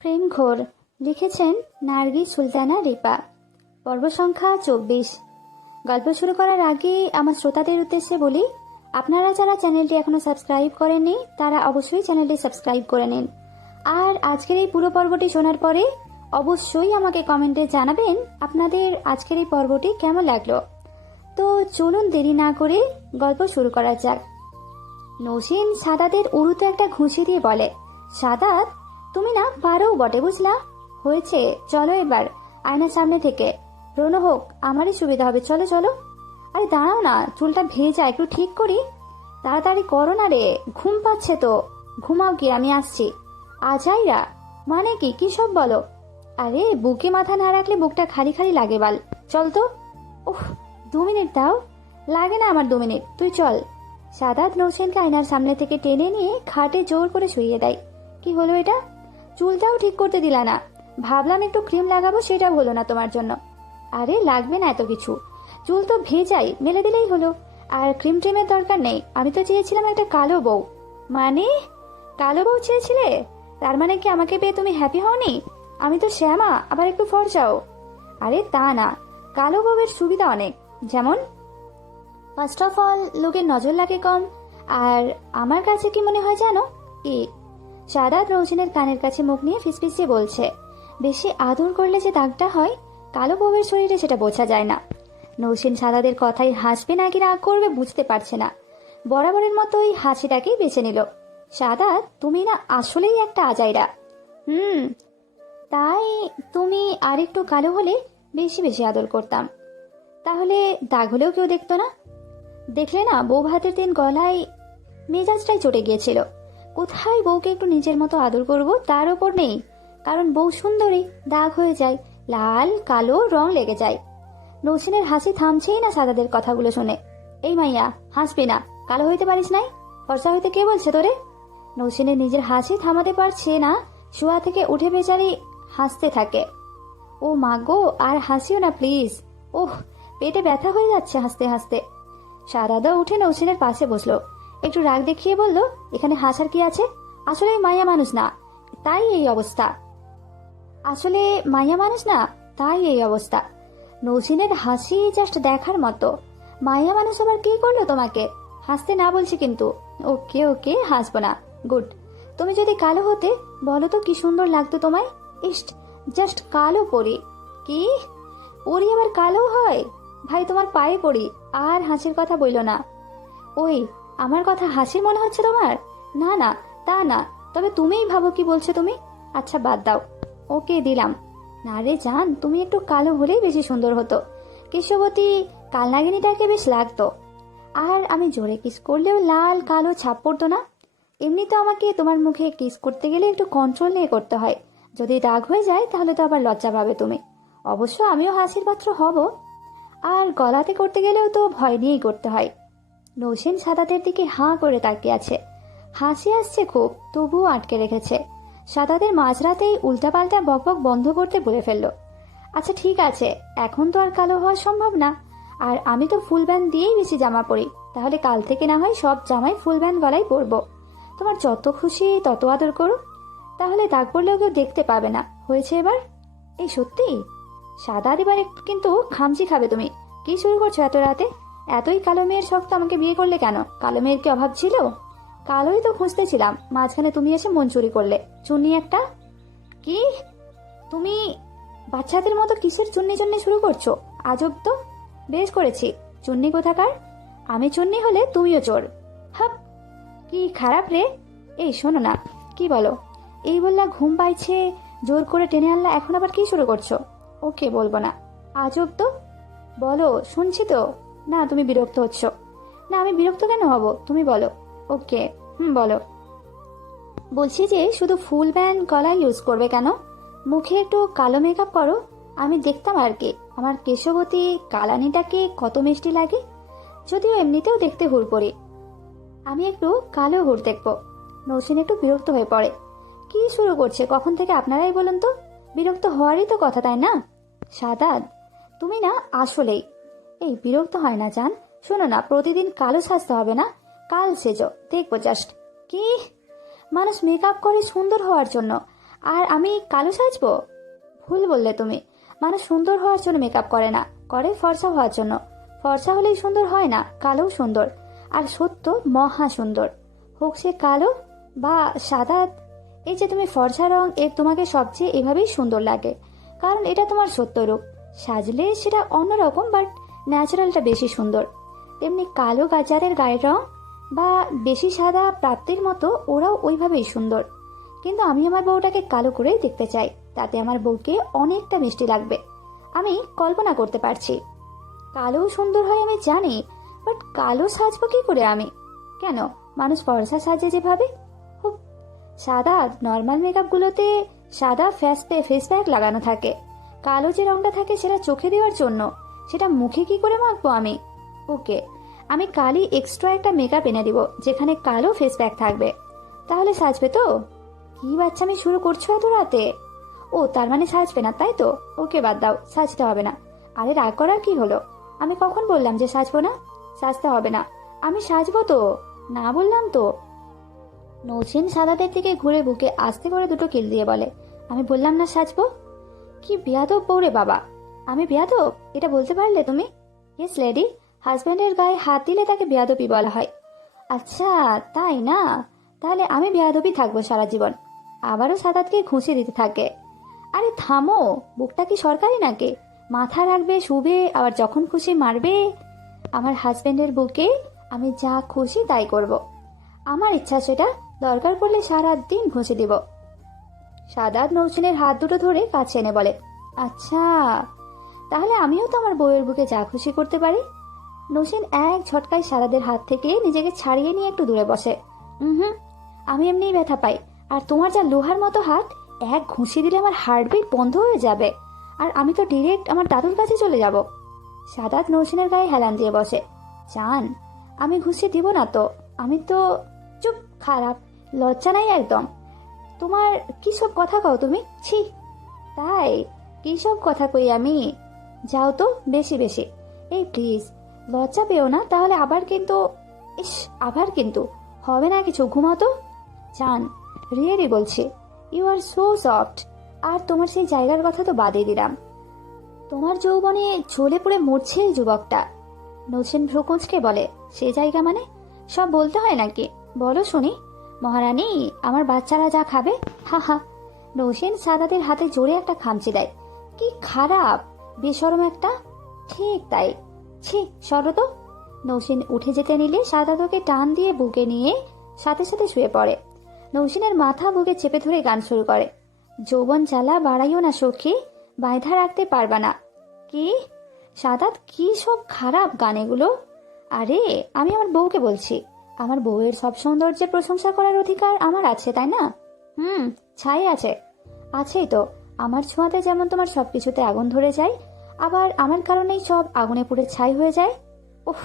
প্রেম ঘোর লিখেছেন নার্গিস সুলতানা রিপা। পর্ব সংখ্যা 24। গল্প শুরু করার আগে আমার শ্রোতাদের উদ্দেশ্যে বলি, আপনারা যারা চ্যানেলটি এখনো সাবস্ক্রাইব করেননি তারা অবশ্যই চ্যানেলটি সাবস্ক্রাইব করে নিন। আর আজকের এই পুরো পর্বটি শোনার পরে অবশ্যই আমাকে কমেন্টে জানাবেন আপনাদের আজকের এই পর্বটি কেমন লাগলো। তো চলুন দেরি না করে গল্প শুরু করা যাক। নৌসিন সাদাতের উড়ুতে একটা ঘুষি দিয়ে বলে, সাদাত তুমি না পারো বটে, বুঝলা? হয়েছে, চলো এবার আয়নার সামনে থেকে রোনো হোক, আমারই সুবিধা হবে। চলো চলো। আরে দাঁড়াও না, চুলটা ভেজা, একটু ঠিক করি। তাড়াতাড়ি করো না রে, ঘুম পাচ্ছে তো। ঘুমাও কি, আমি আসছি। আজাইরা মানে কি, কি সব বলো? আরে বুকে মাথা না রাখলে বুকটা খালি খালি লাগে বাল। চল তো। উফ, 2 মিনিট দাও। লাগে না আমার 2 মিনিট, তুই চল। সাদাত নৌসেনকে আয়নার সামনে থেকে টেনে নিয়ে খাটে জোর করে শুইয়ে দেয়। কি হলো এটা? চুলটাও ঠিক করতে দিলা না। ভাবলাম একটু ক্রিম লাগাবো, সেটাও হলো না তোমার জন্য। আরে লাগবে না এত কিছু, চুল তো ভেজাই, মেলে দিলেই হলো। আর ক্রিম ট্রিমের দরকার নেই। আমি তো চেয়েছিলাম একটা কালো বউ। মানে কালো বউ চেয়েছিলে? তার মানে কি আমাকে পেয়ে তুমি হ্যাপি হওনি? আমি তো শ্যামা, আবার একটু ফর্সাও। আরে তা না, কালো বউয়ের সুবিধা অনেক। যেমন ফার্স্ট অফ অল লোকের নজর লাগে কম। আর আমার কাছে কি মনে হয় জানো? কি? সাদাত রৌশনের কানের কাছে মুখ নিয়ে ফিসফিসিয়ে বলছে, বেশি আদর করলে যে দাগটা হয় কালো বউয়ের শরীরে সেটা বোঝা যায় না। নৌসিন সাদাদের কথাই হাসবে নাকি রাগ করবে বুঝতে পারছে না। বরাবরের মতোই হাসিটাকেই বেছে নিল। সাদাত তুমি না আসলেই একটা আজাইরা। তাই তুমি আরেকটু কালো হলে বেশি বেশি আদর করতাম। তাহলে দাগ হলেও কেউ দেখতো না। দেখলে না, বউ ভাতের দিন গলায় মেজাজটাই চটে গিয়েছিল। কোথায় বউকে একটু নিজের মতো আদর করব তার ওপর নেই। কারণ বউ সুন্দরী, দাগ হয়ে যায়, লাল কালো রং লেগে যায়। নৌসিনের হাসি থামছেই না সাদাদের কথাগুলো শুনে। এই মাইয়া, হাসবি না। কালো হইতে পারিস নাই? ফর্সা হইতে কে বলছে তোরে? নৌসিনের নিজের হাসি থামাতে পারছে না, শোয়া থেকে উঠে বেচারি হাসতে থাকে। ও মা গো, আর হাসিও না প্লিজ। ওহ, পেটে ব্যথা হয়ে যাচ্ছে হাসতে হাসতে। সারাদা উঠে নৌসিনের পাশে বসলো, একটু রাগ দেখিয়ে বলল, এখানে হাসার কি আছে? আসলে মায়া মানুষ না, তাই এই অবস্থা। আসলে মায়া মানুষ না, তাই এই অবস্থা। নৌসিনের হাসি জাস্ট দেখার মতো। মায়া মানুষ আবার কি করলো তোমাকে? হাসতে না বলছি কিন্তু। ওকে ওকে, হাসবো না। গুড। তুমি যদি কালো হতে বলো তো কি সুন্দর লাগতো তোমায়। ইস্ট, জাস্ট কালো পরি। কি পরি আবার কালো হয়? ভাই তোমার পায়ে পড়ি, আর হাসির কথা বইলো না। ওই, আমার কথা হাসির মনে হচ্ছে তোমার? না না, তা না, তবে তুমিই ভাবো কি বলছো তুমি। আচ্ছা বাদ দাও, ওকে দিলাম। না রে জান, তুমি একটু কালো হলেই বেশি সুন্দর হতো। কেশবতী কালনাগিনীটাকে বেশ লাগতো। আর আমি জোরে কিস করলেও লাল কালো ছাপ পড়তো না। এমনি তো আমাকে তোমার মুখে কিস করতে গেলে একটু কন্ট্রোল নিয়ে করতে হয়। যদি রাগ হয়ে যায় তাহলে তো আবার লজ্জা পাবে তুমি। অবশ্য আমিও হাসির পাত্র হব। আর গলাতে করতে গেলেও তো ভয় নিয়েই করতে হয়। নৌসেন সাদাতের দিকে হাঁ করে তাকিয়ে আছে। হাসি আসছে খুব, তবুও আটকে রেখেছে। সাদাতের মাঝরাতেই উল্টাপাল্টা বকবক বন্ধ করতে বলে ফেলল। আচ্ছা ঠিক আছে, এখন তো আর কালো হওয়া সম্ভব না। আর আমি তো ফুল ব্যান্ড দিয়েই বেশি জামা পরি। তাহলে কাল থেকে না হয় সব জামাই ফুল ব্যান্ড গলায় পরবো। তোমার যত খুশি তত আদর করো। তাহলে দাগ পড়লেও কেউ দেখতে পাবে না। হয়েছে এবার? এই সত্যি সাদা এবার কিন্তু খামচি খাবে তুমি। কি শুরু করছো এত রাতে? এতই কালো মেয়ের শখ তো আমাকে বিয়ে করলে কেন? কালো মেয়ের কি অভাব ছিল? কালোই তো খুঁজতেছিলাম, মাঝখানে তুমি এসে মন চুরি করলে। চুন্নি একটা। কি? তুমি বাচ্চাদের মতো কিসের চুন্নি চুন্নি শুরু করছো? আজব তো। বেশ করেছি, চুন্নি কোথাকার। আমি চুন্নি হলে তুমিও চোর। হাপ, কি খারাপ রে। এই শোনো না, কি বলো? এই বললা ঘুম পাইছে, জোর করে টেনে আনলা, এখন আবার কি শুরু করছো? ওকে, বলবো না। আজব তো। বলো, শুনছি তো। না তুমি বিরক্ত হচ্ছ। না আমি বিরক্ত কেন হব, তুমি বলো। ওকে, বলো। বলছি যে শুধু ফুল ব্যান্ড গলায় ইউজ করবে কেন? মুখে একটু কালো মেকআপ করো। আমি দেখতাম আর কি আমার কেশবতী কালানিটাকে কত মিষ্টি লাগে। যদিও এমনিতেও দেখতে হুড়পড়ি, আমি একটু কালো হুড় দেখবো। নৌসিন একটু বিরক্ত হয়ে পড়ে। কি শুরু করছে কখন থেকে আপনারাই বলুন তো? বিরক্ত হওয়ারই তো কথা, তাই না? সাদাত তুমি না আসলেই। এই বিরক্ত হয় না জান। শোনো না, প্রতিদিন কালো সাজতে হবে না, কাল সেজো, দেখবো জাস্ট। কি? মানুষ মেকআপ করে সুন্দর হওয়ার জন্য, আর আমি কালো সাজবো? ভুল বললে তুমি। মানুষ সুন্দর হওয়ার জন্য মেকআপ করে না, করে ফর্সা হওয়ার জন্য। ফর্সা হলেই সুন্দর হয় না, কালোও সুন্দর। আর সত্য মহা সুন্দর, হোক সে কালো বা সাদা। এই যে তুমি ফর্সা রং, এর তোমাকে সবচেয়ে এভাবেই সুন্দর লাগে, কারণ এটা তোমার সত্য রূপ। সাজলে সেটা অন্যরকম, বাট ন্যাচারালটা বেশি সুন্দর। তেমনি কালো গাজারের গায়ের রং বা বেশি সাদা প্রাপ্তির মতো ওরাও ওইভাবেই সুন্দর। কিন্তু আমি আমার বউটাকে কালো করেই দেখতে চাই, তাতে আমার বউকে অনেকটা মিষ্টি লাগবে। আমি কল্পনা করতে পারছি কালো সুন্দর হয়, আমি জানি, বাট কালো সাজবো কি করে আমি? কেন, মানুষ ফর্সা সাজে যেভাবে, খুব সাদা নর্মাল মেকআপ গুলোতে সাদা ফেস প্যাক লাগানো থাকে। কালো যে রংটা থাকে সেটা চোখে দেওয়ার জন্য, সেটা মুখে কি করে মাখবো আমি? ওকে, আমি কালই এক্সট্রা একটা মেকআপ এনে দিব যেখানে কালো ফেস প্যাক থাকবে। তাহলে সাজবে তো? কি বাচ্চামি শুরু করছো এত রাতে? ও তার মানে সাজবে না, তাই তো? ওকে বাদ দাও, সাজতে হবে না। আরে রাগ করার কি হলো? আমি কখন বললাম যে সাজবো না? সাজতে হবে না, আমি সাজবো তো, না বললাম তো। নৌসিন সাদাদের দিকে ঘুরে বুকে আস্তে করে দুটো কিল দিয়ে বলে, আমি বললাম না সাজবো? কি বেয়াদব বউ রে বাবা! আমি বেয়াদব এটা বলতে পারলে তুমি? ইয়েস লেডি, হাজব্যান্ডের গায়ে হাত দিলে তাকে বেয়াদবি বলা হয়। আচ্ছা তাই না? তাহলে আমি বেয়াদবি থাকবো সারা জীবন। আবারও সাদাতকে ঘুষি দিতে থাকে। আরে থামো, বুকটা কি সরকারি নাকি? মাথা রাখবে, শুবে, আবার যখন খুশি মারবে। আমার হাজবেন্ডের বুকে আমি যা খুশি তাই করব। আমার ইচ্ছা সেটা, দরকার পড়লে সারা দিন ঘুষি দিব। সাদাত নৌসিনের হাত দুটো ধরে কাছে এনে বলে, আচ্ছা তাহলে আমিও তো আমার বউয়ের বুকে যা খুশি করতে পারি। নৌসিন এক ঝটকায় সাদাদের হাত থেকে নিজেকে ছাড়িয়ে নিয়ে একটু দূরে বসে। হুম, আমি এমনিই ব্যথা পাই, আর তোমার যা লোহার মতো হাত, এক ঘুষি দিলে আমার হার্টবিট বন্ধ হয়ে যাবে, আর আমি তো ডিরেক্ট আমার দাদুর কাছে চলে যাব। সাদাত নৌসিনের গায়ে হেলান দিয়ে বসে। জান, আমি ঘুষি দিব না তো, আমি তো। চুপ, খারাপ, লজ্জা নাই একদম। তোমার কি সব কথা কও তুমি? ছি! তাই কি সব কথা কই আমি? যাও তো, বেশি বেশি। এই প্লিজ, লজ্জা পেও না, তাহলে আবার কিন্তু। ইস, আবার কিন্তু হবে না কিছু, ঘুমাও তো। জান, রিয়েলি বলছি, ইউ আর সো সফট। আর তোমার সেই জায়গার কথা তো বাদই দিলাম, তোমার যৌবনে ঝলে পড়ে মরছে এই যুবকটা। নৌসেন ভ্রুকুঁচকে বলে, সে জায়গা মানে? সব বলতে হয় নাকি? বলো শুনি। মহারানী, আমার বাচ্চারা যা খাবে। হা হা। নৌসেন সাদাতের হাতে জোরে একটা খামচি দেয়। কি খারাপ, বেশরম একটা। ঠিক তাই, ছি, সরো তো। নৌসেন উঠে যেতে নিলে সাদাতকে টান দিয়ে বুকে নিয়ে সাথে সাথে শুয়ে পড়ে। নৌসেনের মাথা বুকে চেপে ধরে গান শুরু করে, যৌবন জ্বালা বাড়াইও না সখী, বাঁধা রাখতে পারবা না। কি? সাদাত, কি সব খারাপ গান এগুলো? আরে আমি আমার বউকে বলছি, আমার বউয়ের সব সৌন্দর্যের প্রশংসা করার অধিকার আমার আছে, তাই না? ছাই আছে। আছেই তো, আমার ছোঁয়াতে যেমন তোমার সবকিছুতে আগুন ধরে যায়, আবার আমার কারণেই সব আগুনে পুড়ে ছাই হয়ে যায়। উফ,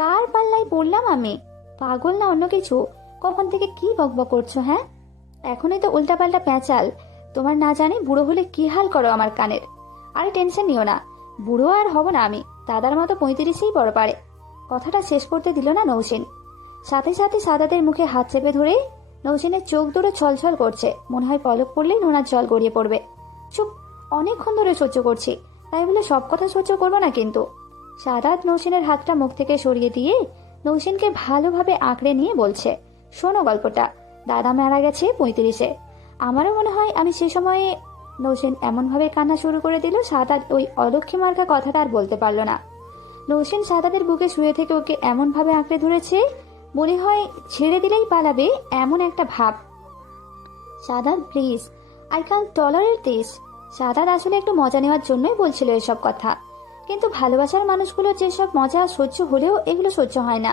কার পাল্লায় পড়লাম আমি? পাগল না অন্য কিছু? কখন থেকে কি বকবক করছো? হ্যাঁ, এখনই তো উল্টাপাল্টা প্যাঁচাল। তোমার না জানি বুড়ো হলে কি হাল করো আমার কানের। আরে টেনশন নিও না, বুড়ো আর হব না আমি, দাদার মতো 35ই বড় পারে। কথাটা শেষ করতে দিল না নৌসেন। সাথে সাথে সাদাদের মুখে হাত চেপে ধরে নৌসেনের চোখ দুটো ছলছল করছে, মনে হয় পলক পড়লেই নোনার জল গড়িয়ে পড়বে। চুপ, অনেকক্ষণ ধরে সহ্য করছি, তাই বলে সব কথা সহ্য করবো না কিন্তু। সাদাত নৌসেনের হাতটা মুখ থেকে সরিয়ে দিয়ে নৌসেনকে ভালোভাবে আঁকড়ে নিয়ে বলছে, শোনো গল্পটা। দাদা মারা গেছে 35-এ। আমারও মনে হয় আমি সে সময়ে। নৌসেন এমনভাবে কান্না শুরু করে দিল, সাদাত ওই অলক্ষী মার্কা কথাটা আর বলতে পারল না। নৌসেন সাদাতের বুকে শুয়ে থেকে ওকে এমনভাবে আঁকড়ে ধরেছে, মনে হয় ছেড়ে দিলেই পালাবে, এমন একটা ভাব। Sadat please, I can tolerate this. Sadat আসলে একটু মজা নেওয়ার জন্যই বলছিল এসব কথা, কিন্তু ভালোবাসার মানুষগুলো যেসব মজা সহ্য হলেও এগুলো সহ্য হয় না।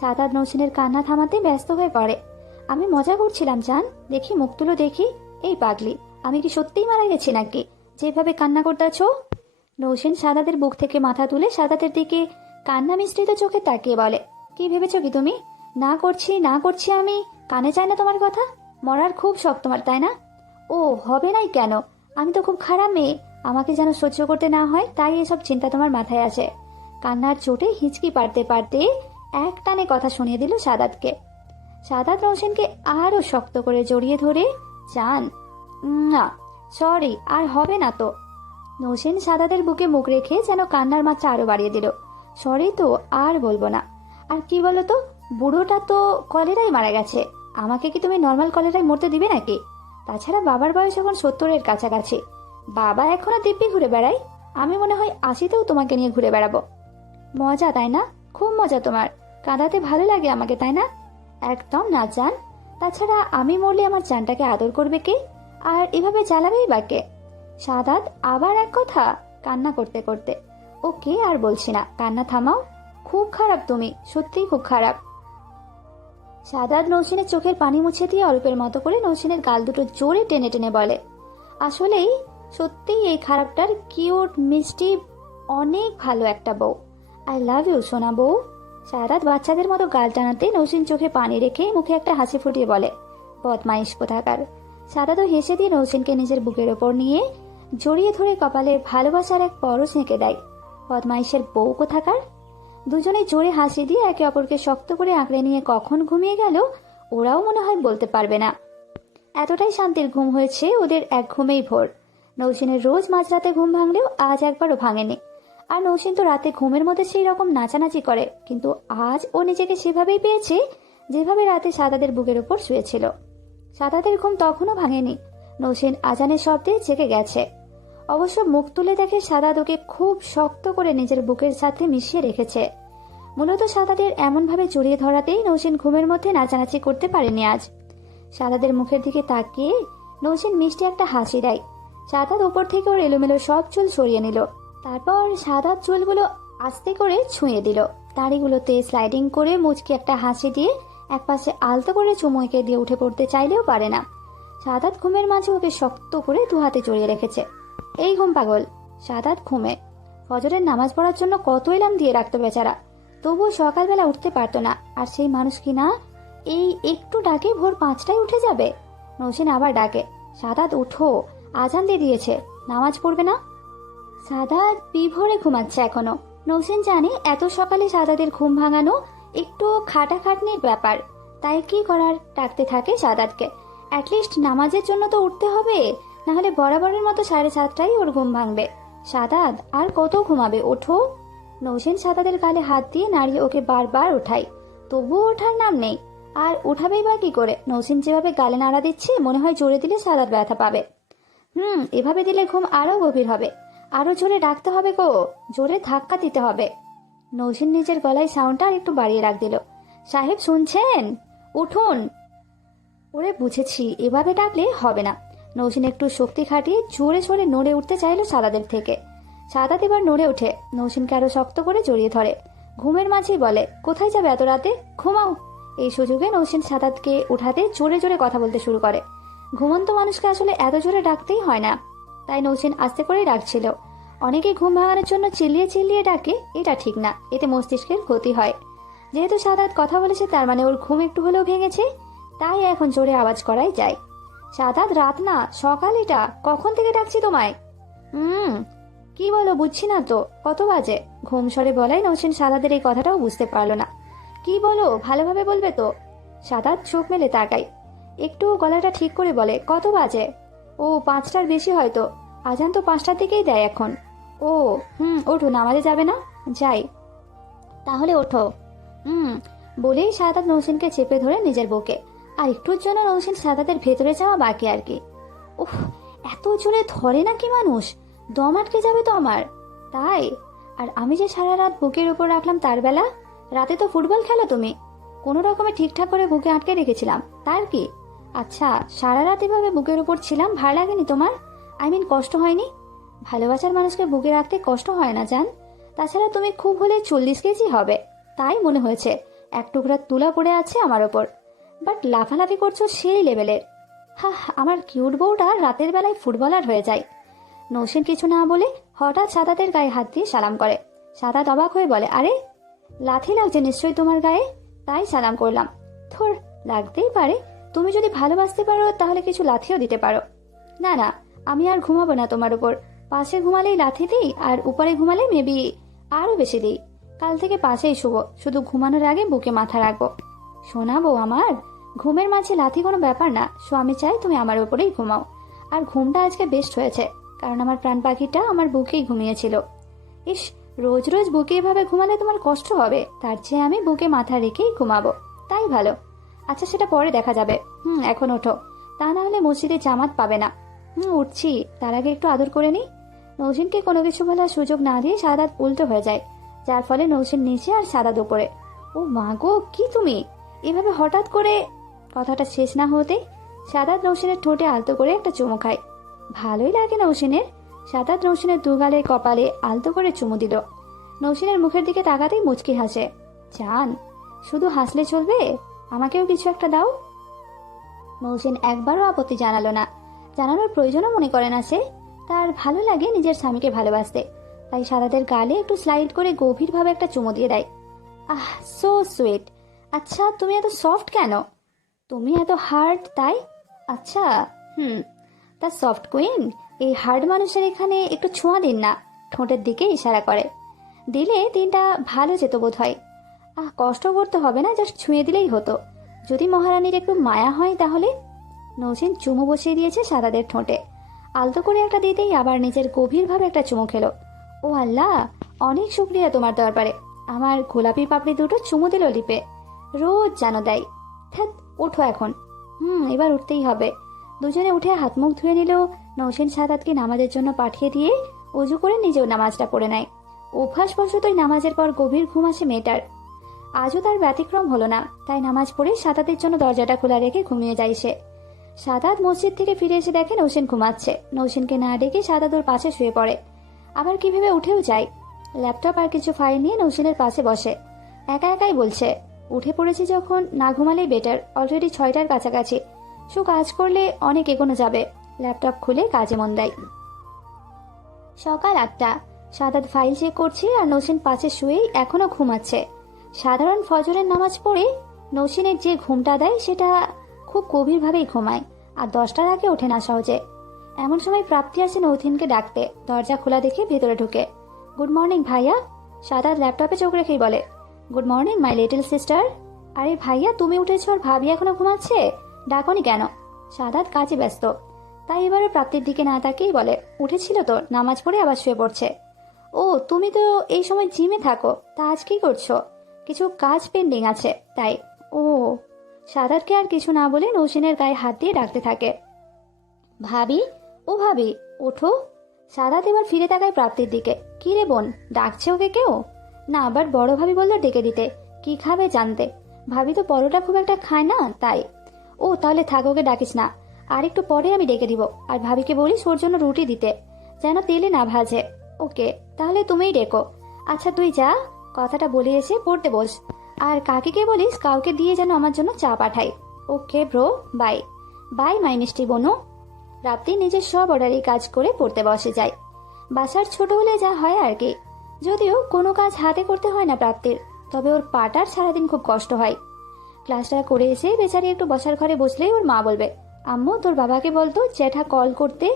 সাদাত নৌসেনের কান্না থামাতে ব্যস্ত হয়ে পড়ে। আমি মজা করছিলাম জান, দেখি মুখ তুলো দেখি। এই পাগলি, আমি কি সত্যিই মারা গেছি নাকি, যেভাবে কান্না করতেছ? নৌসেন সাদাতের বুক থেকে মাথা তুলে সাদাতের দিকে কান্না মিশ্রিত চোখে তাকিয়ে বলে, কি ভেবেছ কি তুমি? না করছি না করছি আমি, কানে চায় না তোমার কথা? মরার খুব শখ তোমার, তাই না? ও হবে নাই কেন, আমি তো খুব খারাপ মেয়ে, আমাকে যেন সহ্য করতে না হয়, তাই এসব চিন্তা তোমার মাথায় আছে। কান্নার চোটে হিচকি পারতে পারতে এক টানে কথা শুনিয়ে দিল সাদাতকে। সাদাত নৌসেনকে আরো শক্ত করে জড়িয়ে ধরে, জান না সরি, আর হবে না তো। নৌসেন সাদাদের বুকে মুখ রেখে যেন কান্নার মাত্রা আরো বাড়িয়ে দিল। সরি তো, আর বলবো না। আর কি বলো তো, বুড়োটা তো কলেরায় মারা গেছে, আমাকে কি তুমি নর্মাল কলেরায় মরতে দিবে নাকি? তাছাড়া বাবার বয়স এখন 70-এর কাছাকাছি, বাবা এখনো দিব্যি ঘুরে বেড়ায়, আমি মনে হয় 80-তেও তোমাকে নিয়ে ঘুরে বেড়াবো। মজা তাই না? খুব মজা তোমার, কাঁদাতে ভালো লাগে আমাকে তাই না? একদম না জান, তাছাড়া আমি মরলে আমার জানটাকে আদর করবে কে, আর এভাবে জ্বালাবেই বা কে? সাদাত আবার এক কথা, কান্না করতে করতে। ওকে আর বলছি না, কান্না থামাও। খুব খারাপ তুমি, সত্যিই খুব খারাপ। সাদাত নৌসিনের চোখের পানি মুছে দিয়ে অল্পের মতো করে নৌসিনের গাল দুটো জোরে টেনে টেনে বলে, আসলেই সত্যিই এই খারাপটার কিউট মিষ্টি অনেক ভালো একটা বউ। আই লাভ ইউ সোনা বউ। সাদাত বাচ্চাদের মতো গাল টানাতে নৌসিন চোখে পানি রেখে মুখে একটা হাসি ফুটিয়ে বলে, বদমাইশ কোথাকার। সাদাতও হেসে দিয়ে নৌসিনকে নিজের বুকের ওপর নিয়ে জড়িয়ে ধরে কপালে ভালোবাসার এক পরশ এঁকে দেয়। বদমাইশের বউ কোথাকার। দুজনে জোরে হাসি দিয়ে একে অপরকে শক্ত করে আঁকড়ে নিয়ে কখন ঘুমিয়ে গেল ওরাও মনে হয় বলতে পারবে না। এতটাই শান্তির ঘুম হয়েছে ওদের, এক ঘুমেই ভোর। নৌসিনের রোজ মাঝরাতে ঘুম ভাঙলেও আজ একবারও ভাঙেনি। আর নৌসিন তো রাতে ঘুমের মধ্যে সেই রকম নাচানাচি করে, কিন্তু আজ ও নিজেকে সেভাবেই পেয়েছে যেভাবে রাতে সাদাদের বুকের ওপর শুয়েছিল। সাদাদের ঘুম তখনও ভাঙেনি, নৌসিন আজানের শব্দে জেগে গেছে। অবশ্য মুখ তুলে দেখে সাদাত ওকে খুব শক্ত করে নিজের বুকের সাথে মিশিয়ে রেখেছে। মূলত সাদাদের এমনভাবে জড়িয়ে ধরাতেই নৌসিন ঘুমের মধ্যে নাচানাচি করতে পারেনি আজ। সাদাদের মুখের দিকে তাকিয়ে নৌসিন মিষ্টি একটা হাসি দেয়। সাদাত উপর থেকে ওর এলোমেলো সব চুল সরিয়ে নিল, তারপর সাদাত চুলগুলো আস্তে করে ছুঁয়ে দিল, দাড়িগুলোতে স্লাইডিং করে মুচকি একটা হাসি দিয়ে একপাশে আলতো করে চুমুকে দিয়ে উঠে পড়তে চাইলেও পারে না। সাদাত ঘুমের মাঝে ওকে শক্ত করে দু হাতে জড়িয়ে রেখেছে। এই ঘুম পাগল। সাদাত ঘুমে। ফজরের নামাজ পড়ার জন্য কত এলাম দিয়ে রাখতো বেচারা, তবুও সকালবেলা উঠতে পারতো না। আর সেই মানুষ কি না এই একটু ডাকে ভোর 5টায় উঠে যাবে। নৌসিন আবার ডাকে, সাদাত উঠো, আজান দিয়ে দিয়েছে, নামাজ পড়বে না? সাদাত বিভোরে ঘুমাচ্ছে এখনো। নৌসিন জানে এত সকালে সাদাতের ঘুম ভাঙানো একটু খাটাখাটনির ব্যাপার, তাই কি করার, ডাকতে থাকে সাদাতকে। অ্যাটলিস্ট নামাজের জন্য তো উঠতে হবে, নাহলে বরাবরের মতো 7:30টায় ওর ঘুম ভাঙবে। সাদাত আর কত ঘুমাবে, ওঠো। নৌসিন সাদাতের গালে হাত দিয়ে নাড়িয়ে ওকে বারবার ওঠায়, তবুও ওঠার নাম নেই। আর উঠাবেই বা কি করে? নৌসিন যেভাবে গালে নাড়া দিচ্ছে মনে হয় জোরে দিলে সাদাত ব্যথা পাবে। এভাবে দিলে ঘুম আরো গভীর হবে, আরো জোরে ডাকতে হবে গো, জোরে ধাক্কা দিতে হবে। নৌসিন নিজের গলায় সাউন্ডটা আর একটু বাড়িয়ে রাখ দিল, সাহেব শুনছেন, উঠুন। ওরে বুঝেছি, এভাবে ডাকলে হবে না। নৌসিন একটু শক্তি খাটিয়ে জোরে জোরে নড়ে উঠতে চাইল সাদাদের থেকে। সাদাত এবার নড়ে ওঠে, নৌসিনকে আরো শক্ত করে জড়িয়ে ধরে। ঘুমের মাঝেই বলে, কোথায় যাবে এত রাতে, ঘুমাও। এই সুযোগে নৌসিন সাদাতকে উঠাতে জোরে জোরে কথা বলতে শুরু করে। ঘুমন্ত মানুষকে আসলে এত জোরে ডাকতেই হয় না, তাই নৌসিন আস্তে করে ডাকছিল। অনেকে ঘুম ভাঙানোর জন্য চিল্লিয়ে চিল্লিয়ে ডাকে, এটা ঠিক না, এতে মস্তিষ্কের ক্ষতি হয়। যেহেতু সাদাত কথা বলেছে তার মানে ওর ঘুম একটু হলেও ভেঙেছে, তাই এখন জোরে আওয়াজ করাই যায়। সাদাত রাত না সকাল, এটা কখন থেকে ডাকছি তোমায়? কি বলো বুঝছি না তো, কত বাজে? ঘুম স্বরে বলাই নৌসিন সাদাতের এই কথাটাও বুঝতে পারলো না। কি বলো, ভালোভাবে বলবে তো? সাদাত চোখ মেলে তাকাই, একটু গলাটা ঠিক করে বলে, কত বাজে? ও 5টার বেশি হয়তো, আজান তো 5টার দিকেই দেয় এখন। ও ওঠো, নামাজে যাবে না? যাই। তাহলে ওঠো। বলেই সাদাত নৌসিনকে চেপে ধরে নিজের বুকে। আর একটুর জন্য নৌসিন সাদাতের ভেতরে যাওয়া বাকি আর কি। উফ, এত জোরে ধরে নাকি মানুষ, দম আটকে যাবে তো আমার। তাই? আর আমি যে সারা রাত বুকের উপর রাখলাম তার বেলা, রাতে তো ফুটবল খেলো তুমি, কোনো রকমে ঠিকঠাক করে বুকে আটকে রেখেছিলাম, তার কি? আচ্ছা, সারা রাত এভাবে বুকের উপর ছিলাম, ভালো লাগেনি তোমার? কষ্ট হয়নি? ভালোবাসার মানুষকে বুকে রাখতে কষ্ট হয় না জান। তাছাড়া তুমি খুব হলে 40 কেজি হবে, তাই মনে হয়েছে এক টুকরা তুলা পড়ে আছে আমার ওপর, বাট লাফালাফি করছো সেই লেভেলের। আমার কিউট বউটা রাতের বেলায় ফুটবলার হয়ে যায়। নৌসিন কিছু না বলে হঠাৎ সাদাতের গায়ে হাত দিয়ে সালাম করে। সাদাত অবাক হয়ে বলে, আরে লাথি লাগছে নিশ্চয়ই তোমার গায়ে, তাই সালাম করলাম। থোর, লাগতেই পারে, তুমি যদি ভালোবাসতে পারো তাহলে কিছু লাথিও দিতে পারো। না না, আমি আর ঘুমাবো না তোমার উপর, পাশে ঘুমালেই লাথি দিই, আর উপরে ঘুমালে মেবি আরো বেশি দিই। কাল থেকে পাশেই শুবো, শুধু ঘুমানোর আগে বুকে মাথা রাখবো। শোনাবো আমার, ঘুমের মাঝে লাথি কোনো ব্যাপার না, স্বামী চাই তুমি আমার উপরেই ঘুমাও। আর ঘুমটা আজকে বেস্ট হয়েছে, কারণ আমার প্রাণ পাখিটা আমার বুকেই ঘুমিয়েছিল। ইস, রোজ রোজ বুকে এভাবে ঘুমালে তোমার কষ্ট হবে, তার চেয়ে আমি বুকে মাথা রেখেই ঘুমাবো, তাই ভালো। আচ্ছা, সেটা পরে দেখা যাবে। এখন ওঠো, তা না হলে মসজিদে জামাত পাবে না। উঠছি, তার আগে একটু আদর করে নিই। নৌসিনকে কোনো কিছু বলার সুযোগ না দিয়ে সাদাত উল্টো হয়ে যায়, যার ফলে নৌসিন নিচে আর সাদাত উপরে। ও মা গো, কি তুমি এভাবে হঠাৎ করে? কথাটা শেষ না হতেই সাদাত নৌসিনের ঠোঁটে আলতো করে একটা চুমু খায়। ভালোই লাগে নৌসিনের। সাদাত নৌসিনের দুগালে কপালে আলতো করে চুমু দিল। নৌসিনের মুখের দিকে তাকাতেই মুচকি হাসে। জান, শুধু হাসলে চলবে, আমাকেও কিছু একটা দাও। নৌসিন একবারও আপত্তি জানালো না, জানানোর প্রয়োজনও মনে করে না সে। তার ভালো লাগে নিজের স্বামীকে ভালোবাসতে, তাই সাদাতের গালে একটু স্লাইড করে গভীরভাবে একটা চুমু দিয়ে দেয়। আহ, সো সুইট। আচ্ছা, তুমি এত সফট কেন? তুমি এত হার্ড তাই? আচ্ছা, তা সফট কুইন, এই হার্ড মানুষের এখানে একটু ছোঁয়া দিন না। ঠোঁটের দিকে ইশারা করে। দিলে দিনটা ভালো যেত বোধ হয়। কষ্ট করতে হবে না, জাস্ট ছুঁয়ে দিলেই হতো। যদি মহারানীর একটু মায়া হয় তাহলে। নৌসিন চুমু বসিয়ে দিয়েছে সাদাদের ঠোঁটে। আলতো করে একটা দিতেই আবার নিজের গভীরভাবে একটা চুমু খেলো। ও আল্লাহ, অনেক শুক্রিয়া তোমার দরবারে। আমার গোলাপি পাপড়ি দুটো চুমু দিল লিপে। রোজ জানো দেয়। ধ্যাৎ, ওঠো এখন। এবার উঠতেই হবে। দুজনে উঠে হাত মুখ ধুয়ে নিল। নৌসিন সাদাতকে নামাজের জন্য পাঠিয়ে দিয়ে উজু করে নিজেও নামাজটা পড়ে নেয়। অভ্যাসবশতই নামাজের পর গভীর ঘুম আসে মেয়েটার। আজও তার ব্যতিক্রম হলো না, তাই নামাজ পড়ে সাদাতের জন্য দরজাটা খোলা রেখে ঘুমিয়ে যায় সে। সাদাত মসজিদ থেকে ফিরে এসে দেখে নৌসিন ঘুমাচ্ছে। নৌসিনকে না ডেকে সাদাত ওর পাশে শুয়ে পড়ে। আবার কি ভেবে উঠেও যায়। ল্যাপটপ আর কিছু ফাইল নিয়ে নৌসিনের পাশে বসে। একা একাই বলছে, উঠে পড়েছি যখন, না ঘুমালেই বেটার। অলরেডি 6টার কাছাকাছি। কাজ করলে অনেক এগোনো যাবে। ল্যাপটপ খুলে কাজে মন দেয়। সকাল 8টা। সাদাত ফাইল চেক করছে আর নৌসিন পাশে শুয়েই এখনো ঘুমাচ্ছে। সাধারণ ফজরের নামাজ পড়ে নৌসিনের যে ঘুমটা দেয় সেটা খুব গভীরভাবেই ঘুমায়, আর 10টার আগে ওঠে না সহজে। এমন সময় প্রাপ্তি আসে নৌসিনকে ডাকতে। দরজা খোলা দেখে ভেতরে ঢুকে। গুড মর্নিং ভাইয়া। সাদাত ল্যাপটপে চোখ রেখেই বলে, good morning my little sister. আরে ভাইয়া, তুমি উঠেছ আর ভাবি এখনো ঘুমাচ্ছে, ডাকনি কেন? সাদাত কাজে ব্যস্ত, তাই এবারে প্রাপ্তির দিকে না তাকিয়েই বলে, উঠেছিল তো, নামাজ পড়ে আবার শুয়ে পড়ছে। ও, তুমি তো এই সময় জিমে থাকো, তা আজ কি করছো? কিছু কাজ পেন্ডিং আছে তাই। ও। সাদাতকে আর কিছু না বলে নৌসিনের গায়ে হাত দিয়ে ডাকতে থাকে। ভাবি, ও ভাবি, ওঠো। সাদাত এবার ফিরে তাকায় প্রাপ্তির দিকে। কি রে বোন, ডাকছে ওকে কেউ? না, আবার বড় ভাবি বললো ডেকে দিতে। কি খাবে জানতে। ভাবি তো পরোটা খুব একটা খায় না, তাই। ও, তাহলে থাক, ওকে ডাকিস না। আর একটু পরে আমি ডেকে দিব। আর ভাবিকে বলিস ওর জন্য রুটি দিতে, যেন তেলে না ভাজে। ওকে, তাহলে তুমিই ডেকো। আচ্ছা, তুই যা, কথাটা বলে এসে পড়তে বস। আর কাকিকে বলিস কাউকে দিয়ে যেন আমার জন্য চা পাঠাই। Okay bro, bye. Bye my মিষ্টি বনু। প্রাপ্তি নিজের সব অর্ডারই কাজ করে পড়তে বসে যায়। বাসার ছোট হলে যা হয় আর কি। যদিও কোনো কাজ হাতে করতে হয় না প্রাপ্তির, তবে ওর পাটার সারাদিন খুব কষ্ট হয়। ক্লাসটা করে এসে বেচারি একটু বসার ঘরে বসলেই ওর মা বলবে, আম্মু তোর বাবাকে বলতো জ্যাঠা কল করতে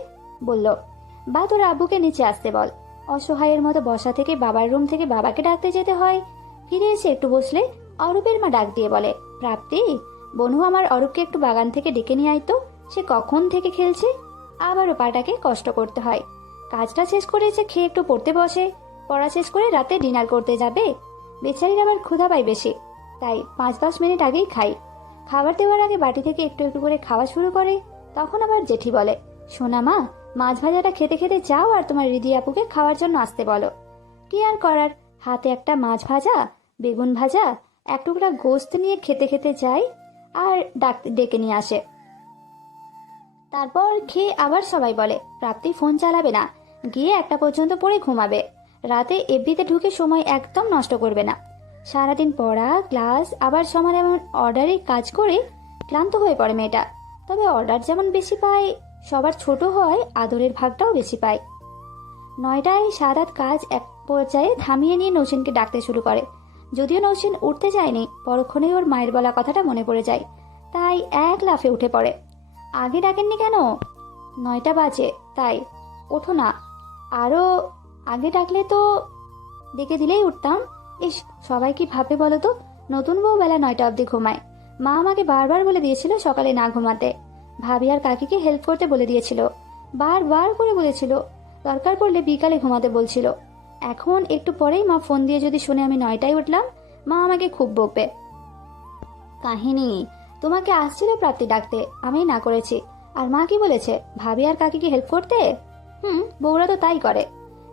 বলল, বা তোর আব্বুকে নিচে আসতে বল। অসহায়ের মতো বসা থেকে বাবার রুম থেকে বাবাকে ডাকতে যেতে হয়। ফিরে এসে একটু বসলে অরূপের মা ডাক দিয়ে বলে, প্রাপ্তি, বনু আমার অরূপকে একটু বাগান থেকে ডেকে নিয়ে আইতো, সে কখন থেকে খেলছে। আবারও পাটাকে কষ্ট করতে হয়। কাজটা শেষ করে এসে খেয়ে একটু পড়তে বসে। পড়া শেষ করে রাতে ডিনার করতে যাবে। বেচারির আবার ক্ষুধা পায় বেশি, তাই 5-10 মিনিট আগেই খাই। খাবার দেওয়ার আগে বাটি থেকে একটু একটু করে খাওয়া শুরু করে। তখন আবার জেঠি বলে, সোনা মা, মাছ ভাজাটা খেতে খেতে যাও আর তোমার রিদি আপুকে খাওয়ার জন্য আসতে বলো। কি আর করার, হাতে একটা মাছ ভাজা, বেগুন ভাজা, এক টুকরা গোস্ত নিয়ে খেতে খেতে যাই আর ডেকে নিয়ে আসে। তারপর খেয়ে আবার সবাই বলে, প্রাপ্তি ফোন চালাবে না, গিয়ে 1টা পর্যন্ত পড়ে ঘুমাবে। রাতে এফবিতে ঢুকে সময় একদম নষ্ট করবে না। সারাদিন পড়া, ক্লাস, আবার সমান এমন অর্ডারে কাজ করে ক্লান্ত হয়ে পড়ে মেয়েটা। তবে অর্ডার যেমন বেশি পায়, সবার ছোট হয় আদরের ভাগটাও বেশি পায়। 9টায় সাদাত কাজ এক পর্যায়ে থামিয়ে নিয়ে নৌসিনকে ডাকতে শুরু করে। যদিও নৌসিন উঠতে যায়নি, পরক্ষণেই ওর মায়ের বলা কথাটা মনে পড়ে যায়, তাই এক লাফে উঠে পড়ে। আগে ডাকেননি কেন? 9টা বাজে, তাই। ওঠো না, আরো আগে ডাকলে তো ডেকে দিলেই উঠতাম। ইস, সবাই কি ভাববে বলো তো, নতুন বউ বেলা 9টা অবধি ঘুমায়। মা আমাকে বারবার বলে দিয়েছিল সকালে না ঘুমাতে। ভাবি আর কাকিকে হেল্প করতে বলে দিয়েছিল, বারবার করে বলেছিল, দরকার পড়লে বিকালে ঘুমাতে বলছিল। এখন একটু পরেই মা ফোন দিয়ে যদি শুনে আমি 9টায় উঠলাম, মা আমাকে খুব বকবে। কাহিনী, তোমাকে আসছিল প্রাপ্তি ডাকতে, আমি না করেছি। আর মা কি বলেছে, ভাবি আর কাকিকে হেল্প করতে? বউরা তো তাই করে।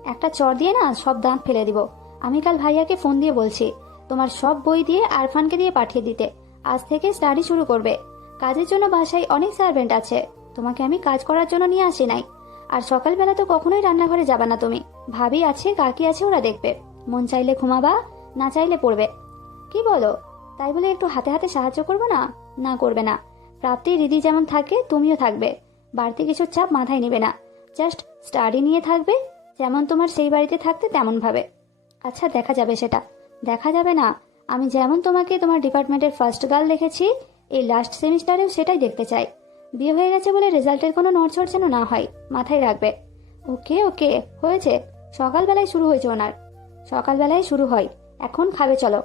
একটা চর দিয়ে না সব দাঁত ফেলে দিব। আমি কাল ভাইয়াকে ফোন দিয়ে বলছি তোমার সব বই দিয়ে আরফানকে দিয়ে পাঠিয়ে দিতে। আজ থেকে স্টাডি শুরু করবে। কাজের জন্য বাসায় অনেক সার্ভেন্ট আছে, তোমাকে আমি কাজ করার জন্য নিয়ে আসি নাই। আর সকালবেলা তো কখনোই রান্নাঘরে যাবে না তুমি। ভাবি আছে, কাকি আছে, ওরা দেখবে। মন চাইলে ঘুমাবা, না চাইলে পড়বে। কি বলো? তাই বলে একটু হাতে হাতে সাহায্য করবো না? না, করবে না। প্রাপ্তি রিদি যেমন থাকে তুমিও থাকবে। বাড়তি কিছু চাপ মাথায় নেবে না। জাস্ট স্টাডি নিয়ে থাকবে, যেমন তোমার সেই বাড়িতে থাকতে তেমন ভাবে। আচ্ছা, দেখা যাবে সেটা। দেখা যাবে না? আমি যেমন তোমাকে তোমার ডিপার্টমেন্টের ফার্স্ট গার্ল দেখেছি, এই লাস্ট সেমিস্টারেও সেটাই দেখতে চাই। বিয়ে হয়ে গেছে বলে রেজাল্টের কোনো নড়চড় যেন না হয়, মাথায় রাখবে। ওকে ওকে, হয়েছে। সকালবেলায় শুরু হয়েছে ওনার। সকালবেলায় শুরু হয়। এখন খাবে, চলো।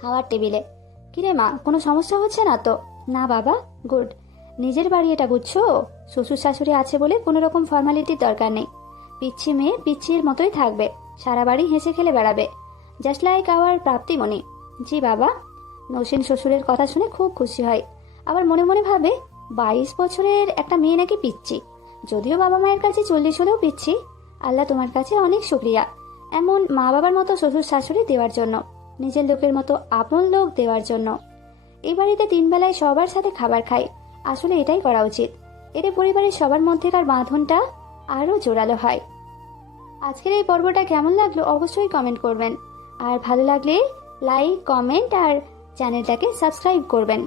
খাওয়ার টেবিলে। কিরে মা, কোনো সমস্যা হচ্ছে না তো? না বাবা, গুড। নিজের বাড়ি এটা, বুঝছো? শ্বশুর শাশুড়ি আছে বলে কোনো রকম ফর্মালিটির দরকার নেই। পিচ্ছি মেয়ে পিচ্ছির মতোই থাকবে, সারা বাড়ি হেসে খেলে বেড়াবে। Just like our Praptimoni. জি বাবা। নসীন শ্বশুরের কথা শুনে খুব খুশি হয়, আবার মনে মনে ভাবে 22 বছরের একটা মেয়ে নাকি পিচ্ছি। যদিও বাবা মায়ের কাছে 40 হলেও পিচ্ছি। আল্লাহ তোমার কাছে অনেক শুক্রিয়া, এমন মা বাবার মতো শ্বশুর শাশুড়ি দেওয়ার জন্য, নিজের লোকের মতো আপন লোক দেওয়ার জন্য। এই বাড়িতে 3 বেলায় সবার সাথে খাবার খাই, আসলে এটাই করা উচিত। এতে পরিবারের সবার মধ্যেকার বাঁধনটা আরো জোরালো হয়। আজকের এই পর্বটা কেমন লাগলো অবশ্যই কমেন্ট করবেন, আর ভালো লাগলে লাইক, কমেন্ট আর চ্যানেলটাকে সাবস্ক্রাইব করবেন।